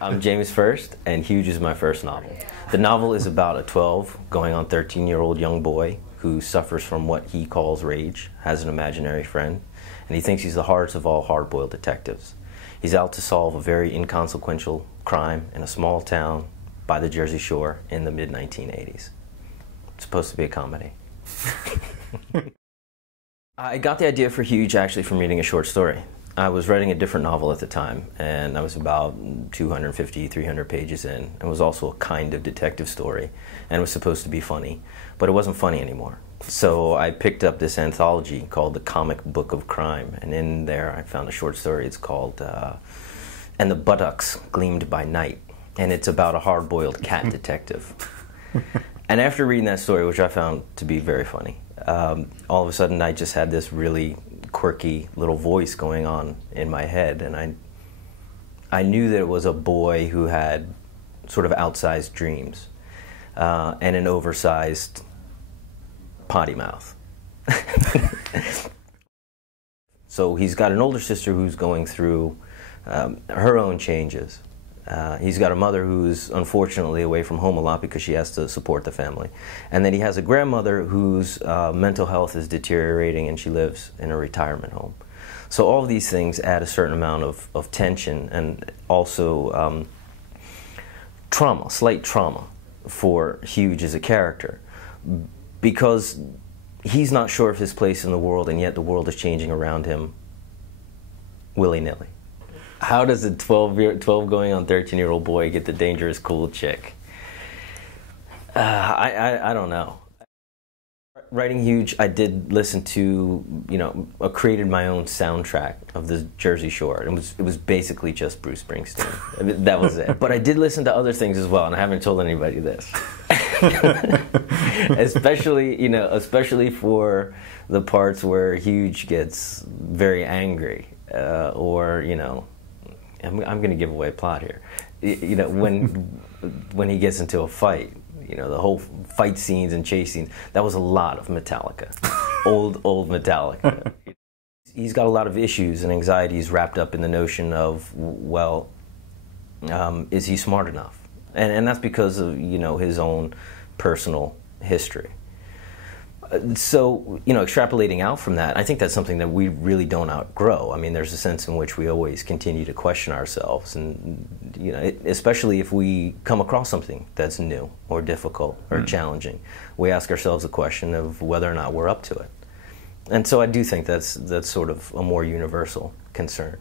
I'm James Fuerst, and Huge is my first novel. The novel is about a 12 going on 13-year-old young boy who suffers from what he calls rage, has an imaginary friend, and he thinks he's the hardest of all hard-boiled detectives. He's out to solve a very inconsequential crime in a small town by the Jersey Shore in the mid-1980s. It's supposed to be a comedy. I got the idea for Huge actually from reading a short story. I was writing a different novel at the time, and I was about 250, 300 pages in. It was also a kind of detective story, and it was supposed to be funny, but it wasn't funny anymore. So I picked up this anthology called The Comic Book of Crime, and in there I found a short story. It's called And the Buttocks Gleamed by Night, and it's about a hard-boiled cat detective. And after reading that story, which I found to be very funny, all of a sudden I just had this really quirky little voice going on in my head, and I knew that it was a boy who had sort of outsized dreams and an oversized potty mouth. So he's got an older sister who's going through her own changes. He's got a mother who's unfortunately away from home a lot because she has to support the family. And then he has a grandmother whose mental health is deteriorating, and she lives in a retirement home. So all of these things add a certain amount of tension, and also trauma, slight trauma for Huge as a character, because he's not sure of his place in the world, and yet the world is changing around him willy-nilly. How does a 12 going on 13-year-old boy get the dangerous cool chick? I don't know. Writing Huge, I did listen to, I created my own soundtrack of the Jersey Shore. It was basically just Bruce Springsteen. I mean, that was it. But I did listen to other things as well, and I haven't told anybody this. especially for the parts where Huge gets very angry, or I'm going to give away a plot here. When he gets into a fight, the whole fight scenes and chase scenes, that was a lot of Metallica, old Metallica. He's got a lot of issues and anxieties wrapped up in the notion of, well, is he smart enough? And that's because of his own personal history. So, extrapolating out from that, I think that's something that we really don't outgrow. I mean, there's a sense in which we always continue to question ourselves, and, especially if we come across something that's new or difficult or challenging, we ask ourselves the question of whether or not we're up to it. And so I do think that's sort of a more universal concern.